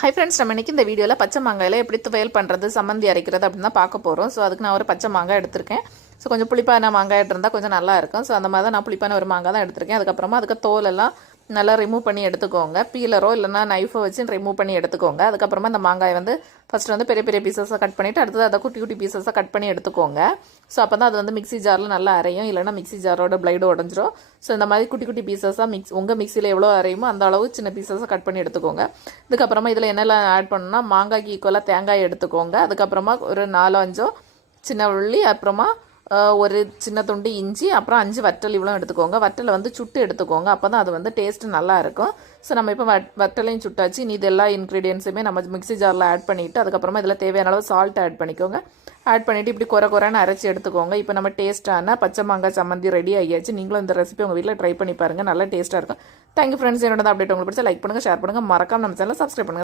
Hi friends, நம்ம இன்றைக்கி இந்த வீடியோவில் பச்சை மாங்காயில் எப்படி துவையல் பண்ணுறது, சம்மந்தி அரைக்கிறது அப்படின்னு தான் பார்க்க போகிறோம். ஸோ அதுக்கு நான் ஒரு பச்சை மாங்காய் எடுத்திருக்கேன். ஸோ கொஞ்சம் புளிப்பான மாங்காய் இருந்தால் கொஞ்சம் நல்லா இருக்கும். ஸோ அந்த மாதிரி தான் நான் புளிப்பான ஒரு மாங்காய் தான் எடுத்திருக்கேன். அதுக்கப்புறமா அதுக்கு தோலெல்லாம் நல்லா ரிமூவ் பண்ணி எடுத்துக்கோங்க. பீலரோ இல்லைனா நைஃபோ வச்சு ரிமூவ் பண்ணி எடுத்துக்கோங்க. அதுக்கப்புறமா இந்த மாங்காய் ஃபஸ்ட்டு பெரிய பெரிய பீசஸாக கட் பண்ணிவிட்டு அடுத்தது அதை குட்டி குட்டி பீசஸாக கட் பண்ணி எடுத்துக்கோங்க. ஸோ அப்போ தான் அது மிக்ஸி ஜாரில் நல்லா அரையும், இல்லைனா மிக்ஸி ஜாரோட பிளைடு உடஞ்சிரும். ஸோ இந்த மாதிரி குட்டி குட்டி பீசஸாக உங்கள் மிக்ஸியில் எவ்வளோ அரையுமோ அந்த அளவு சின்ன பீசஸாக கட் பண்ணி எடுத்துக்கோங்க. இதுக்கப்புறமா இதில் என்னெல்லாம் ஆட் பண்ணணும்னா, மாங்காய்க்கு ஈக்குவலாக தேங்காய் எடுத்துக்கோங்க. அதுக்கப்புறமா ஒரு 4-5 சின்ன உள்ளி, அப்புறமா ஒரு சின்ன துண்டு இஞ்சி, அப்புறம் 5 வற்றல் இவ்வளோ எடுத்துக்கோங்க. வற்றலை சுட்டு எடுத்துக்கோங்க. அப்போ தான் அது டேஸ்ட்டு நல்லாயிருக்கும். ஸோ நம்ம இப்போ வற்றலையும் சுட்டாச்சு. இனி இது எல்லா இன்க்ரீடியன்ஸுமே நம்ம மிக்ஸி ஜாரில் ஆட் பண்ணிவிட்டு அதுக்கப்புறமா இதில் தேவையான அளவு சால்ட் ஆட் பண்ணிக்கோங்க. ஆட் பண்ணிவிட்டு இப்படி குறைன்னு அரைச்சி எடுத்துக்கோங்க. இப்போ நம்ம டேஸ்ட்டான பச்சை மாங்காய் சம்மந்தி ரெடி ஆகியாச்சு. நீங்களும் இந்த ரெசிபி உங்கள் வீட்டில் ட்ரை பண்ணி பாருங்கள். நல்லா டேஸ்ட்டாக இருக்கும். Thank you friends. என்னோட அப்டேட் உங்களுக்கு பிடிச்சா லைக் பண்ணுங்கள், ஷேர் பண்ணுங்கள், மறக்காம நம்ம சேனலை சப்ஸ்கிரைப் பண்ணுங்கள்.